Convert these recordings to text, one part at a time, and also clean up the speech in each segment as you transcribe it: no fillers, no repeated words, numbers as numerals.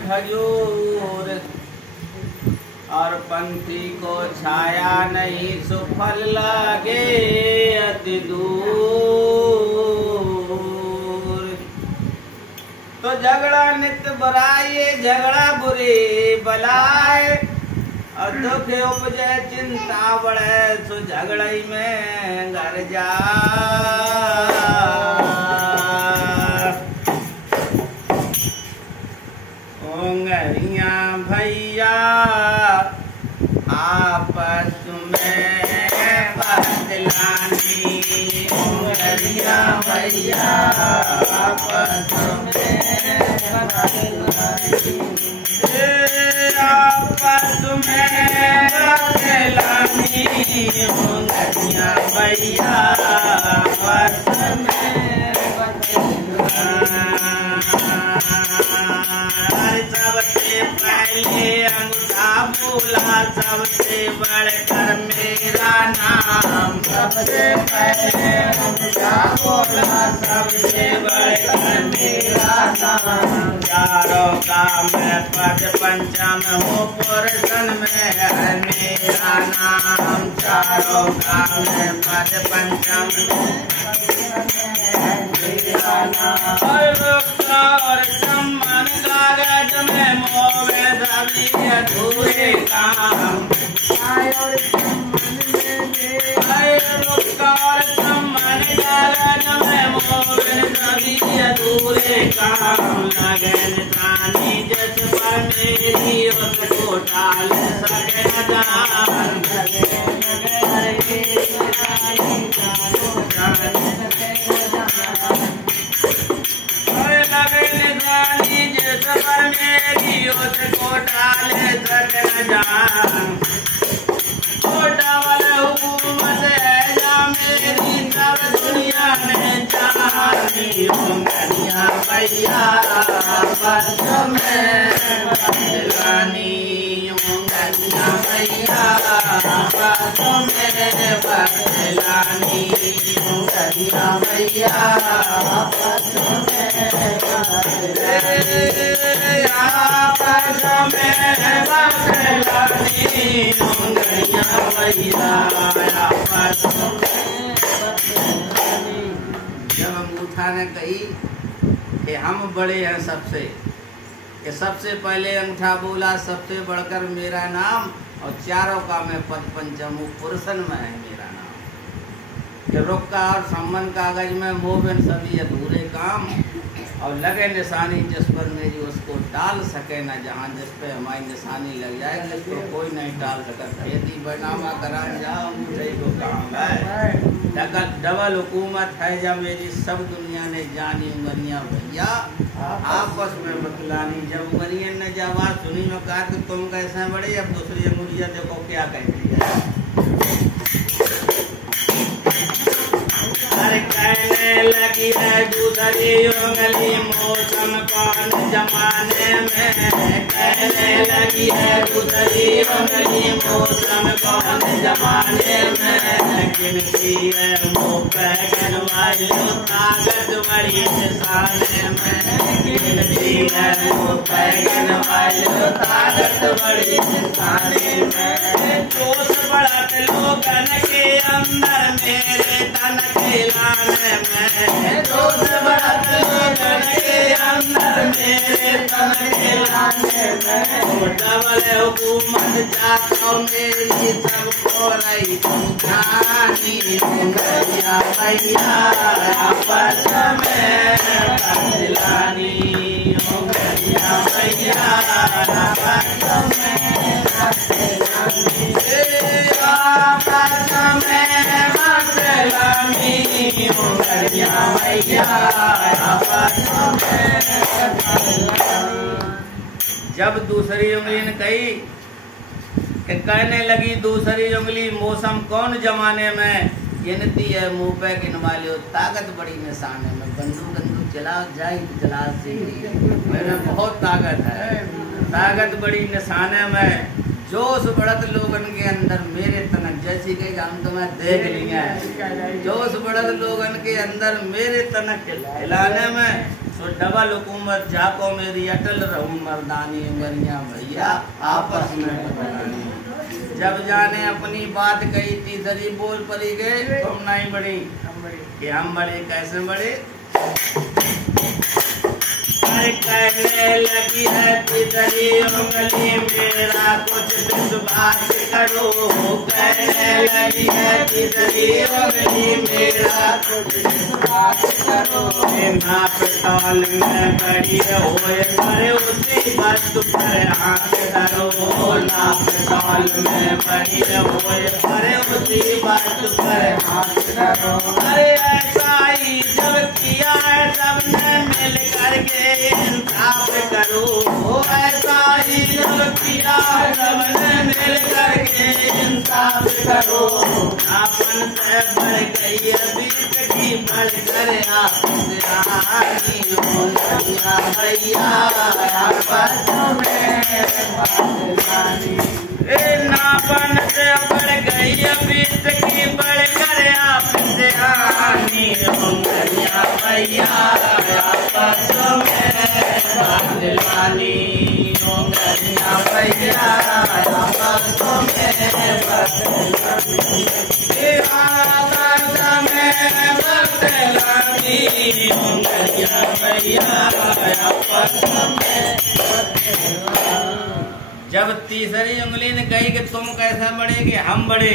खजूर और पंथी को छाया नहीं सुफल लागे अति दूर। तो झगड़ा नित्य बुराई झगड़ा बुरी बलाए और दुख उपजे चिंता बढ़े सो झगड़ई में घर जा। ओंगरिया भैया आपस में बदलानी, ओंगरिया भैया आपस में बदलानी, आपस में बदलानी, ओंगरिया भैया आपस में सबसे पहले अंगूठा बोला सबसे बढ़कर मेरा नाम, सबसे पहले अंगूठा बोला सबसे बढ़कर मेरा नाम। चारों का मैं पद पंचम हूँ पुरुषन में है मेरा नाम, चारों का मैं पद पंचम मेरा नाम। और सम्मान कागज में मोवे सभी अधूरे काम, और सम्मान कागज में मोवे सभी अधूरे काम। लगन रानी जस पर मेरी उसको टाल सके न जान, जिस पर मेरी उसको डाले सके न जान। डबल हुकूमत है जा मेरी सब दुनिया में जानी, ओंगरिया भैया आपस में बदलानी, ओंगरिया भैया आपस में बदलानी, ओंगरिया भैया आपस में आपस में बदलानी, ओंगरिया भैया आपस में बदलानी। जब अंगूठा ने कही कि हम बड़े हैं सबसे, कि सबसे पहले अंगूठा बोला सबसे बढ़कर मेरा नाम, और चारों का मैं पद पंचम हूँ पुरुषन में है मेरा नाम। कि रुक का और सम्मन कागज में मोबिन सभी अधूरे काम, और लगे निशानी जिस पर मेरी उसको टाल सके न जहाँ, जिस पे हमारी निशानी लग जाए जिसको कोई नहीं टाल सकता। यदि बनामा करा जाओ मुझे को काम है। डबल हुकूमत है जब मेरी सब दुनिया ने जानी, उंगलियां भैया आपस में बतलानी। जब उंगलियां ने जब आवाज सुनी में कहा कि तुम कैसे बड़े, अब दूसरी उंगलियां देखो क्या कहती है। कहने लगी है दूसरी उंगली मौसम कौन जमाने में, कहने लगी है दूसरी उंगली मौसम कौन जमाने में। गिनती है मुँह पैगन वाली ताकत बड़ी निशाने में, गिनती है मुँह पैगन वाली ताकत बड़ी निशाने में। जोश बढ़त लोगन के अंदर मेरे तन के लाने में, जोश बढ़त लोगन के अंदर मेरे तन के लाने में। डबल हुकूमत चाहता मेरी सबको रही जानी, ओंगरिया भैया आपस में बदलानी, ओंगरिया भैया आपस में बदलानी, आपस में बदलानी, ओंगरिया भैया आपस में बदलानी। जब दूसरी उंगली ने कही कि कहने लगी दूसरी उंगली मौसम कौन जमाने में, गिनती है मुँह पे गिनवाले ताकत बड़ी निशाने में। बंदूक चला जाए चला से मेरे बहुत ताकत है, ताकत बड़ी निशाने में। जोश बढ़त लोगन के अंदर मेरे तनक, जैसी कि हम तुम्हें देख लिए, जोश बढ़त लोगन के अंदर मेरे तनक हिलाने में। सो डबल हुकूमत जाको मेरी अटल रहूं मर्दानी उंगलियां भैया आपस में बदलानी। जब जाने अपनी बात कही तीसरी बोल पड़ी गए तुम नहीं बड़ी कि हम बड़े कैसे बड़े। अरे कहने लगी है तीसरी उंगली मेरा कुछ विश्वास करो। कहने लगी है तीसरी उंगली मेरा कुछ विश्वास करो। नाप तौल में बड़ी होए पर उसी वस्तु पर हाथ धरो। नाप तौल में बड़ी होए पर उसी वस्तु पर हाथ धरो। अरे ऐसा ही जब किया है सबने मिल करके इंसाफ करो। ऐसा ही जब किया है सबने मिल करके इंसाफ करो। अपन से बढ़ गई बीत की बढ़ कर आपसे आनी हो गया भैया आपस में बदलानी। नापन से बढ़ गई बीत की बढ़ कर आपसे आनी हो गया भैया आपस में बदलानी। हो गया भैया आपस में बदलानी। जब तीसरी उंगली ने कही कि तुम कैसे बड़े कि हम बड़े,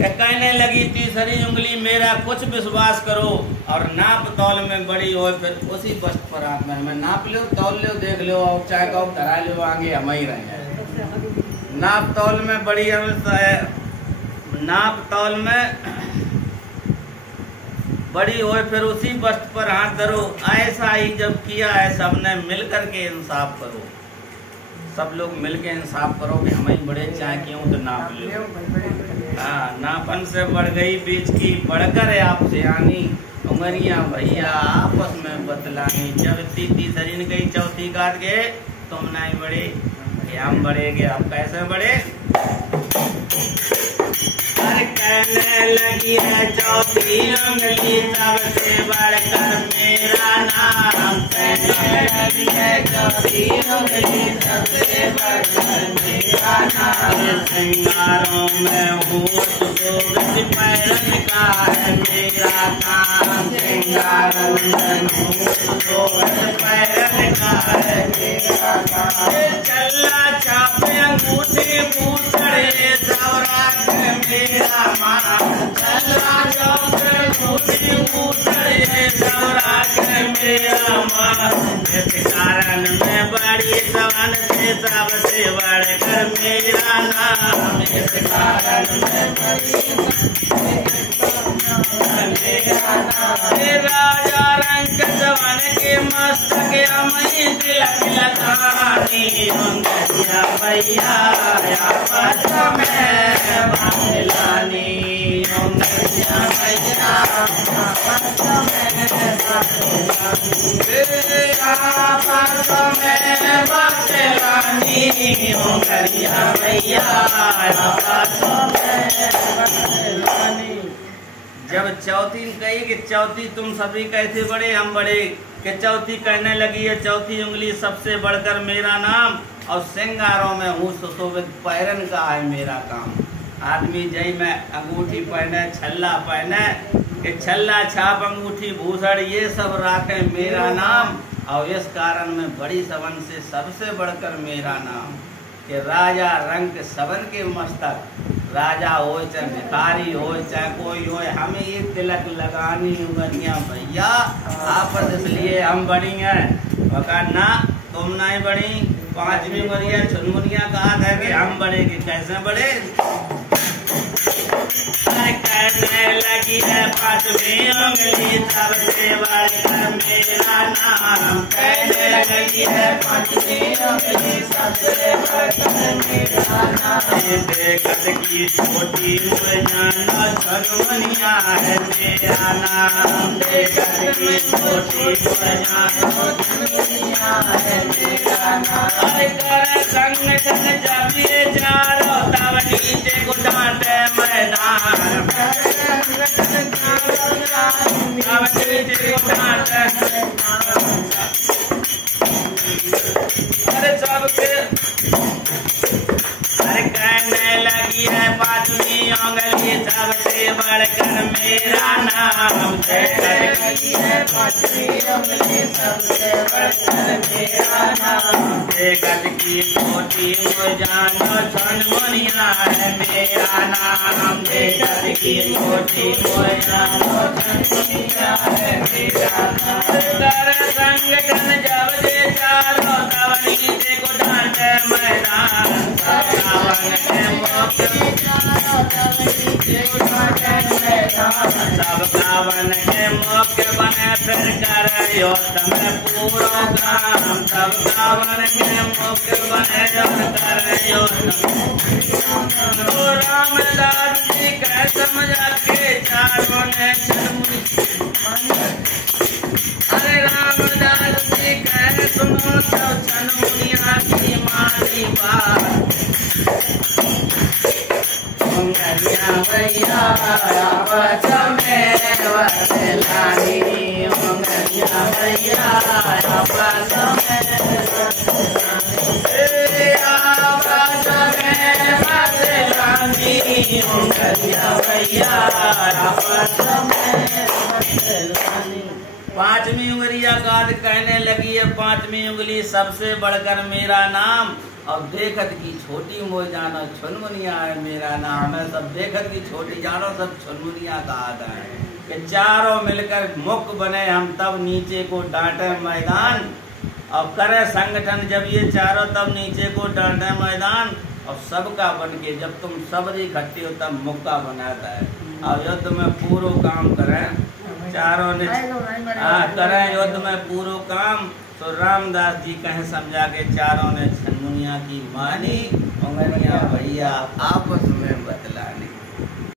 कहने लगी तीसरी उंगली मेरा कुछ विश्वास करो और नाप तौल में बड़ी हो फिर उसी वस्तु पर आप में हमें नाप लो तौल लो देख लो और चाहे कहो धरा लो आगे हम ही रहे। नाप तौल में बड़ी अवस्था है। नाप तौल में बड़ी होए फिर उसी वस्तु पर हाथ धरो। ऐसा ही जब किया है सबने मिल करके इंसाफ करो। सब लोग मिलके इंसाफ करो कि हम ही बड़े चाहे क्यों तो नाप लो। हाँ नापन से बढ़ गई बीच की बढ़कर आपसे आनी। उंगलियां भैया आपस में बदलानी। जब तीसरी ने कही चौथी काट के तुम नहीं बड़े हम बड़े के आप कैसे बड़े। कहने लगी है चौथी उंगली सबसे बढ़कर मेरा नाम। कहने लगी है चौथी उंगली सबसे बढ़कर मेरा नाम। सिंगारों में होठ गोविंद पैरन का है मेरा काम। सिंगारों में होठ गोविंद पैरन का है मेरा काम। चल्ला छापे अंगूठी पूछड़े सवरा मेरा मान। चल्ला छापे अंगूठी पूछड़े सवरा मेरा मान। इस कारण मैं बड़ी सवन से सबसे बढ़कर मेरा नाम। इस कारण मैं बड़ी मेरा नाम। राजा रंग सवन के मस्तक अमई तिलक लगानी। उंगलियां भैया आपस में बदलानी। उंगलियां भैया आपस में बदलानी। आपस में बदलानी। उंगलियां भैया आपस में बदलानी। जब चौथी कही कि चौथी तुम सभी कैसे बड़े हम बड़े कि चौथी कहने लगी है चौथी उंगली सबसे बढ़कर मेरा नाम। और सिंगारों में हूँ सुशोभित पैरन का है मेरा काम। आदमी जय में अंगूठी पहने छल्ला पहने कि छल्ला छाप अंगूठी भूषण ये सब राखे मेरा नाम। और इस कारण में बड़ी सवन से सबसे बढ़कर मेरा नाम। कि राजा रंग सबन के मस्तक राजा हो चाहे भिखारी हो चाहे कोई हो हमें ये तिलक लगानी उंगलियां भैया आपस इसलिए हम बड़ी हैं। वका ना तुम नहीं बड़ी। पांचवी उंगलियां छुनमुनिया कहा था कि हम बड़े कि कैसे बड़े। कहने लगी है पांचवी उंगली सबसे बढ़कर मेरा नाम। कहने लगी है पांचवी उंगली सबसे बढ़कर मेरा नाम। देखत की छोटी जाना छुनमुनिया है मेरा नाम। देखत की छोटी जाना छुनमुनिया है मेरा नाम। संगठन जब ये जारो तब नीचे गुटाते मैदान। अरे सबके अरे कहने लगी है पांचवी उंगली सबसे बढ़कर मेरा नाम। लगी है पांचवी उंगली सबसे बढ़कर मेरा नाम। जगत की छोटी जानो छनमुनिया है मेरा नाम। जगत की छोटी जानो छनमुनिया है मेरा नाम। कर संगठन जब जे चारों तब नीचे को डांटे मैदान। सब रावण के मुख बने फिर कर युद्ध में पूरा काम। सब रावण के मुख बने कर युद्ध में रामदास जी कह समझा के चारों ने अरे रामदास जी कह सुनो सब छनमुनिया की मानी बात। उंगलियां भैया आपस में बतलानी। उंगलियां भैया आपस में आपस में बतलानी। उंगलियां भैया आपस में बतलानी। पांचवी उंगलियां गाद कहने लगी है पांचवी उंगली सबसे बढ़कर मेरा नाम। और देखत की छोटी मोह जानो छुनमुनिया है मेरा नाम है। सब देखत की छोटी जानो सब छुनमुनिया कहा है कि चारों मिलकर मुख बने हम तब नीचे को डांटे मैदान। और करे संगठन जब ये चारों तब नीचे को डांटे मैदान। और सबका बन के जब तुम सब इकट्ठे हो तब मुक्का बनाता है। और युद्ध में पूरा काम करें चारों ने करें युद्ध में पूरा काम। तो रामदास जी कहें समझा के चारों ने छनमुनिया की मानी। उंगलियां भैया आप